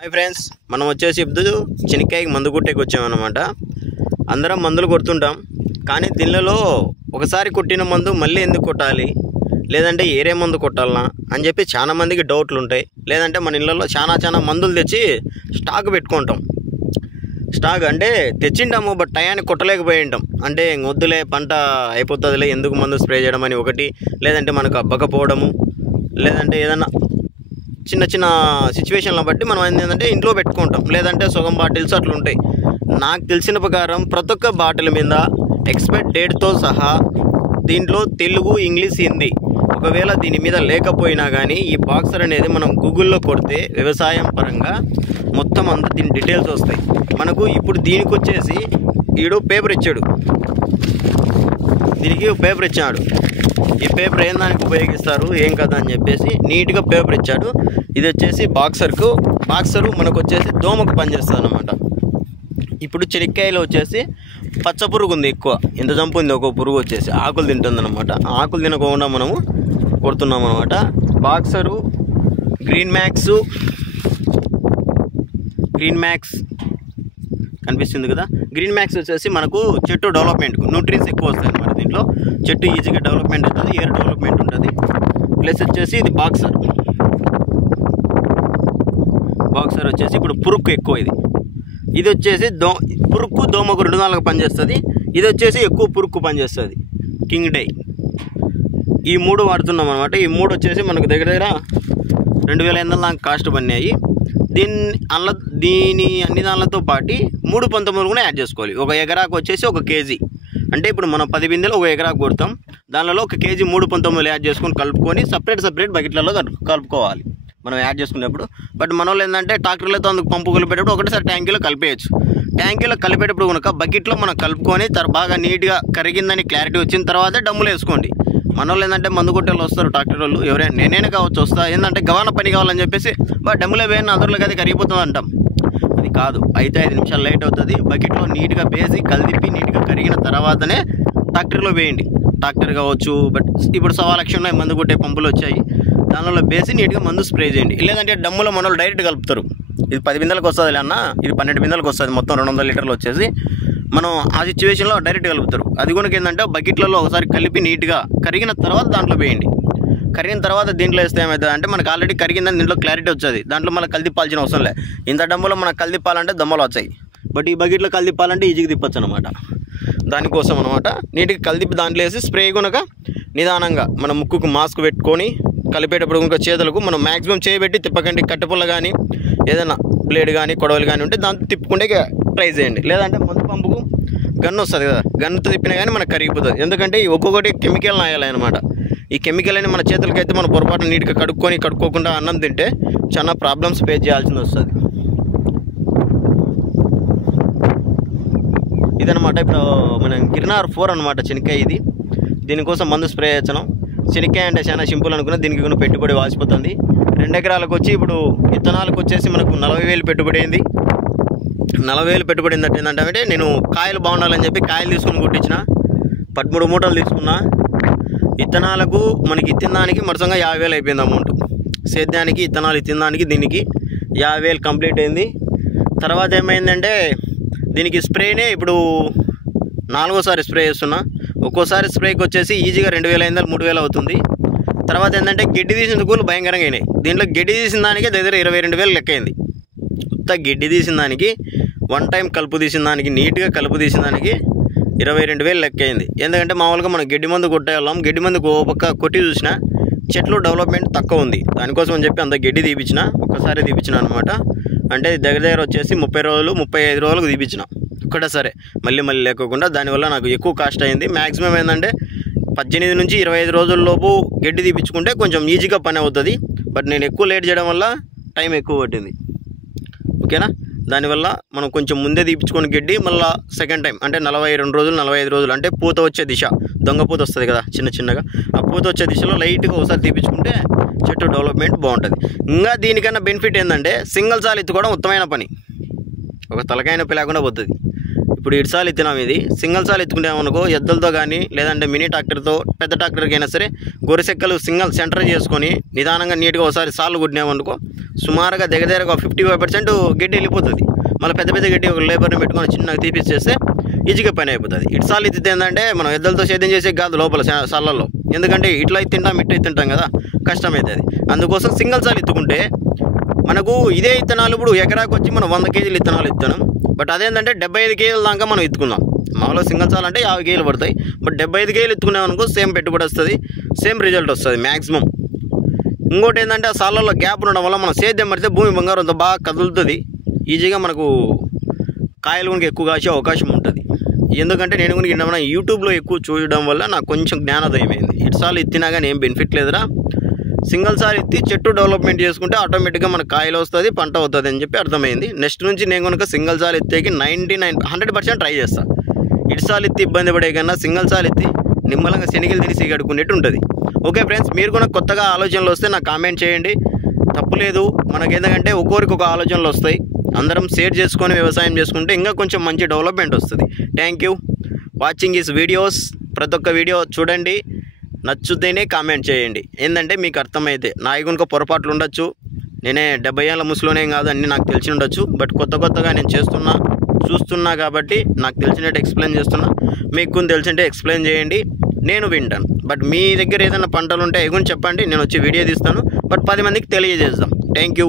Hi friends, మనం వచ్చేసి ఇప్పుడు చెనిక్కాయకి మందు కొట్టేకి వచ్చామన్నమాట. అందరం మందులు కొడుతుంటాం, కానీ దీనిలో ఒకసారి కొట్టిన మందు మళ్ళీ ఎందుకు కొట్టాలి, లేదంటే ఏరే మందు కొట్టాలనా అని చెప్పి చాలా మందికి డౌట్లు ఉంటాయి. లేదంటే మన ఇళ్ళల్లో చాలా మందులు తెచ్చి స్టాక్ పెట్టుకుంటాం. స్టాక్ అంటే తెచ్చింటాము, బట్ టయానికి కొట్టలేకపోయి ఉంటాం. అంటే వద్దులే, పంట అయిపోతుందిలే, ఎందుకు మందు స్ప్రే చేయడం అని ఒకటి, లేదంటే మనకు అబ్బకపోవడము, లేదంటే ఏదన్నా చిన్న సిచ్యువేషన్లను బట్టి మనం ఏంటంటే ఇంట్లో పెట్టుకుంటాం, లేదంటే సగం బాటిల్స్ అట్లా ఉంటాయి. నాకు తెలిసిన ప్రకారం ప్రతి ఒక్క బాటిల్ మీద ఎక్స్పైర్ డేట్తో సహా దీంట్లో తెలుగు, ఇంగ్లీష్, హిందీ ఒకవేళ దీని మీద లేకపోయినా కానీ ఈ బాక్సర్ అనేది మనం గూగుల్లో కొడితే వ్యవసాయం పరంగా మొత్తం అంతా దీని డీటెయిల్స్ వస్తాయి మనకు. ఇప్పుడు దీనికి వచ్చేసి వీడు పేపర్ ఇచ్చాడు, దీనికి పేపర్ ఇచ్చాడు. ఈ పేపర్ ఏం దానికి ఉపయోగిస్తారు ఏం కదా అని చెప్పేసి నీట్గా పేపర్ ఇచ్చాడు. ఇది వచ్చేసి బాక్సరు మనకు వచ్చేసి దోమకు పనిచేస్తుంది అన్నమాట. ఇప్పుడు చెనిక్కాయలో వచ్చేసి పచ్చ పురుగు ఉంది ఎక్కువ, ఎంత చంపు ఉంది ఒక పురుగు వచ్చేసి ఆకులు తింటుంది అనమాట. ఆకులు తినకుండా మనము కొడుతున్నాం అనమాట. బాక్సరు గ్రీన్ మ్యాక్స్ కనిపిస్తుంది కదా. గ్రీన్ మ్యాక్స్ వచ్చేసి మనకు చెట్టు డెవలప్మెంట్ న్యూట్రియన్స్ ఎక్కువ వస్తాయి అన్నమాట. దీంట్లో చెట్టు ఈజీగా డెవలప్మెంట్ అవుతుంది, ఎయిర్ డెవలప్మెంట్ ఉంటుంది. ప్లస్ వచ్చేసి ఇది బాక్సర్ వచ్చేసి ఇప్పుడు పురుక్కు ఎక్కువ. ఇది వచ్చేసి పురుక్కు దోమకు 2 నాలుగు పనిచేస్తుంది. ఇది వచ్చేసి ఎక్కువ పురుక్కు పనిచేస్తుంది, కింగ్ డై. ఈ 3 వాడుతున్నాం అనమాట. ఈ 3 వచ్చేసి మనకు దగ్గర 2500 దాకా కాస్ట్ పడినాయి. దీని అన్ని దానిలతో పాటు 3.19 కూడా యాడ్ చేసుకోవాలి. ఒక ఎకరాకు వచ్చేసి 1 కేజీ, అంటే ఇప్పుడు మనం 10 బిందెలు 1 ఎకరాకు కొడతాం, దానిలో 1 కేజీ 3.19 యాడ్ చేసుకొని కలుపుకొని సపరేట్ బకెట్లలో కలుపుకోవాలి మనం యాడ్ చేసుకునేప్పుడు. బట్ మన వాళ్ళు ఏంటంటే ట్రాక్టర్లతో అందుకు పంపు కలిపేటప్పుడు ఒకటేసారి ట్యాంకీలో కలిపేయచ్చు. ట్యాంకీలో కలిపేటప్పుడు కనుక బకెట్లో మనం కలుపుకొని బాగా నీట్గా కరిగిందని క్లారిటీ వచ్చిన తర్వాత డమ్ములు వేసుకోండి. మన వాళ్ళు ఏంటంటే మందు కొట్టేళ్ళు వస్తారు, ట్రాక్టర్ వాళ్ళు ఎవరైనా, నేనే కావచ్చు వస్తా, ఏంటంటే గవాన పని కావాలని చెప్పేసి డమ్ములే వేయని అదర్లకు అది కరిగిపోతుంది అంటాం. అది కాదు, అయితే 5 నిమిషాలు లేట్ అవుతుంది. బకెట్లో నీట్గా వేసి కలిపి నీట్గా కరిగిన తర్వాతనే ట్రాక్టర్లో వేయండి. ట్రాక్టర్ కావచ్చు, బట్ ఇప్పుడు 1,00,000 మందు కొట్టే పంపులు వచ్చాయి, దానిలో వేసి నీట్గా మందు స్ప్రే చేయండి. లేదంటే డమ్ములో మన వాళ్ళు డైరెక్ట్ కలుపుతారు. ఇది 10 బిందెలకు వస్తుంది అన్న, ఇది 12 బిందెలకు వస్తుంది, మొత్తం 200 లీటర్లు వచ్చేసి మనం ఆ సిచ్యువేషన్లో డైరెక్ట్ కలుపుతారు. అది కూడా ఏంటంటే బకెట్లలో ఒకసారి కలిపి నీట్గా కరిగిన తర్వాత దాంట్లో వేయండి. కరిగిన తర్వాత దీంట్లో వేస్తే ఏమవుతుంది అంటే మనకు ఆల్రెడీ కరిగిందని దీంట్లో క్లారిటీ వచ్చేది. దాంట్లో మనకు కలిదిప్పాల్సిన అవసరం లేదు. ఇంత డమ్ములో మనకు కలిదిప్పాలంటే దమ్మలు వచ్చాయి, బట్ ఈ బకెట్లో కలిదిప్పాలంటే ఈజీగా తిప్పచ్చు అనమాట. దానికోసం అనమాట నీట్గా కలిదిప్పి దాంట్లో వేసి స్ప్రే కనుక నిదానంగా మన ముక్కుకు మాస్క్ పెట్టుకొని కలిపేటప్పుడు ఇంకా చేతులకు మనం మ్యాక్సిమం చేయబెట్టి తిప్పకండి. కట్టెపుల్ల కానీ ఏదైనా బ్లేడ్ కానీ కొడవలు కానీ ఉంటే దాంతో తిప్పుకుంటే ట్రై చేయండి. లేదంటే మందు పంపుకు గన్ను వస్తుంది కదా, గన్నుతో తిప్పినా కానీ మనకు కరిగిపోతుంది. ఎందుకంటే ఒక్కొక్కటి కెమికల్ నాయాలి అనమాట. ఈ కెమికల్ అని మన చేతులకైతే మన పొరపాటు నీట్గా కడుక్కోకుండా అన్నం తింటే చాలా ప్రాబ్లమ్స్ ఫేస్ చేయాల్సింది వస్తుంది. ఇదనమాట ఇప్పుడు మనం గిర్నార్ 4 అనమాట చెనిక్కాయ. ఇది దీనికోసం మందు స్ప్రే చేస్తున్నాం. చెనిక్కాయ అంటే చాలా సింపుల్ అనుకున్నా, దీనికి కూడా పెట్టుబడి వాసిపోతుంది. 2 ఎకరాలకు వచ్చి ఇప్పుడు విత్తనాలకు వచ్చేసి మనకు 40,000 పెట్టుబడి అయింది. 40,000 పెట్టుబడి ఏంటంటే నేను కాయలు బాగుండాలని చెప్పి కాయలు తీసుకొని కొట్టించిన 13 మూటలు తీసుకున్నా. విత్తనాలకు మనకి ఇచ్చిన దానికి మరసంగా 50,000 అయిపోయింది అమౌంట్. సేద్యానికి విత్తనాలు ఇచ్చిన దానికి దీనికి 50,000 కంప్లీట్ అయింది. తర్వాత ఏమైందంటే దీనికి స్ప్రేనే ఇప్పుడు 4వ సారి స్ప్రే చేస్తున్నా. ఒక్కోసారి స్ప్రేకి వచ్చేసి ఈజీగా 2,500 3,000 అవుతుంది. తర్వాత ఏంటంటే గడ్డి తీసిన కూలు భయంకరంగా అయినాయి. దీంట్లో గడ్డి తీసిన దానికి దగ్గర 22,000 లెక్క అయింది. కొత్త గడ్డి తీసిన దానికి 1 టైం కలుపు తీసిన దానికి నీట్గా కలుపు తీసిన దానికి 22,000 లెక్క అయింది. ఎందుకంటే మామూలుగా మనం గడ్డి మందు కొట్టేవాళ్ళం, గడ్డి మందు పక్క కొట్టి చూసిన చెట్లు డెవలప్మెంట్ తక్కువ ఉంది. దానికోసం అని చెప్పి అంత గడ్డి తీపించిన, ఒక్కసారి తీపించిన అనమాట. అంటే దగ్గర వచ్చేసి 30 రోజులు 35 రోజులకు తీపించిన ఒక్కటే సరే, మళ్ళీ లేకోకుండా. దానివల్ల నాకు ఎక్కువ కాస్ట్ అయింది. మ్యాక్సిమం ఏంటంటే 18 నుంచి 25 రోజుల్లోపు గడ్డి తీపించుకుంటే కొంచెం ఈజీగా పని అవుతుంది. బట్ నేను ఎక్కువ లేట్ చేయడం వల్ల టైం ఎక్కువ పట్టింది. ఓకేనా, దానివల్ల మనం కొంచెం ముందే తీపించుకొని గడ్డి మళ్ళీ సెకండ్ టైం అంటే 42 రోజులు 45 రోజులు అంటే పూత వచ్చే దిశ, దొంగ పూత వస్తుంది కదా చిన్నగా, ఆ పూత వచ్చే దిశలో లైట్గా ఒకసారి తీపించుకుంటే చెట్టు డెవలప్మెంట్ బాగుంటుంది. ఇంకా దీనికన్నా బెనిఫిట్ ఏంటంటే సింగిల్ సాల్ ఎత్తుకోవడం ఉత్తమైన పని, ఒక తలకాయ నొప్పి లేకుండా పోతుంది. ఇప్పుడు ఇటుసార్లు ఎత్తినాం, ఇది సింగిల్ సార్లు ఎత్తుకునేమనుకో ఎద్దులతో కానీ లేదంటే మినీ ట్రాక్టర్తో పెద్ద ట్రాక్టర్కి అయినా సరే గొర్రెసెక్కలు సింగిల్ సెంటర్ చేసుకొని నిదానంగా నీట్గా ఒకసారి సార్లు కొట్టినామనుకో సుమారుగా దగ్గర ఒక 55% గడ్డి వెళ్ళిపోతుంది. మళ్ళీ పెద్ద పెద్ద గడ్డి ఒక లేబర్ని పెట్టుకొని చిన్నగా తీపిచ్చేస్తే ఈజీగా పని అయిపోతుంది. ఇటు సార్లు ఎత్తితే ఏంటంటే మనం ఎద్దులతో సేద్యం చేసే కాదు లోపల సార్లలో, ఎందుకంటే ఇట్లా తింటాం ఇట్లా తింటాం కదా, కష్టమవుతుంది. అందుకోసం సింగిల్ సార్లు ఎత్తుకుంటే మనకు ఇదే విత్తనాలు ఇప్పుడు ఎకరాకు వచ్చి మనం 100 కేజీలు విత్తనాలు ఇస్తున్నాం. బట్ అదేంటంటే 75 కేజీల దాకా మనం ఎత్తుకుందాం. మామూలుగా సింగిల్ సార్లు అంటే 50 కేజీలు పడతాయి. బట్ 75 కేజీలు ఎత్తుకున్నాం అనుకో సేమ్ పెట్టుబడి వస్తుంది, సేమ్ రిజల్ట్ వస్తుంది మ్యాక్సిమం. ఇంకోటి ఏంటంటే ఆ సార్లలో గ్యాప్ ఉండడం వల్ల మనం సేద్యం పడితే భూమి బంగారం అంత బాగా కదులుతుంది, ఈజీగా మనకు కాయలు కూడా ఎక్కువ కాసే అవకాశం ఉంటుంది. ఎందుకంటే నేను కూడా మన యూట్యూబ్లో ఎక్కువ చూడడం వల్ల నాకు కొంచెం జ్ఞానోదయం అయింది. ఇటు సార్లు ఎత్తినా కానీ ఏం బెనిఫిట్ లేదురా, సింగిల్ సార్ ఎత్తి చెట్టు డెవలప్మెంట్ చేసుకుంటే ఆటోమేటిక్గా మనకు కాయలు వస్తుంది, పంట అవుతుంది అని చెప్పి అర్థమైంది. నెక్స్ట్ నుంచి నేను కనుక సింగిల్ సార్ ఎత్తేకి 100% ట్రై చేస్తాను. ఇటు సార్లు ఎత్తి ఇబ్బంది పడే కన్నా సింగిల్ సార్ ఎత్తి నిమ్మలంగా శనిగిలు తిరిసి కడుక్కునేట్టు ఉంటుంది. ఓకే ఫ్రెండ్స్, మీరు కూడా కొత్తగా ఆలోచనలు వస్తే నాకు కామెంట్ చేయండి, తప్పులేదు. మనకి ఎందుకంటే ఒక్కొరికి ఒక ఆలోచనలు వస్తాయి, అందరం షేర్ చేసుకొని వ్యవసాయం చేసుకుంటే ఇంకా కొంచెం మంచి డెవలప్మెంట్ వస్తుంది. Thank you watching this videos. ప్రతి ఒక్క వీడియో చూడండి, నచ్చుతేనే కామెంట్ చేయండి. ఏంటంటే మీకు అర్థమైతే నాకు కనుక పొరపాట్లు ఉండొచ్చు, నేనే 70 ఏళ్ళ ముసలోనేం కాదు, అన్నీ నాకు తెలిసి ఉండొచ్చు. బట్ కొత్తగా నేను చూస్తున్నా కాబట్టి నాకు తెలిసినట్టు ఎక్స్ప్లెయిన్ చేస్తున్నా. మీకు కొన్ని తెలిసింటే ఎక్స్ప్లెయిన్ చేయండి, నేను వింటాను. బట్ మీ దగ్గర ఏదైనా పంటలు ఉంటే ఎగుని చెప్పండి, నేను వచ్చి వీడియో తీస్తాను. బట్ 10 మందికి తెలియజేద్దాం. Thank you.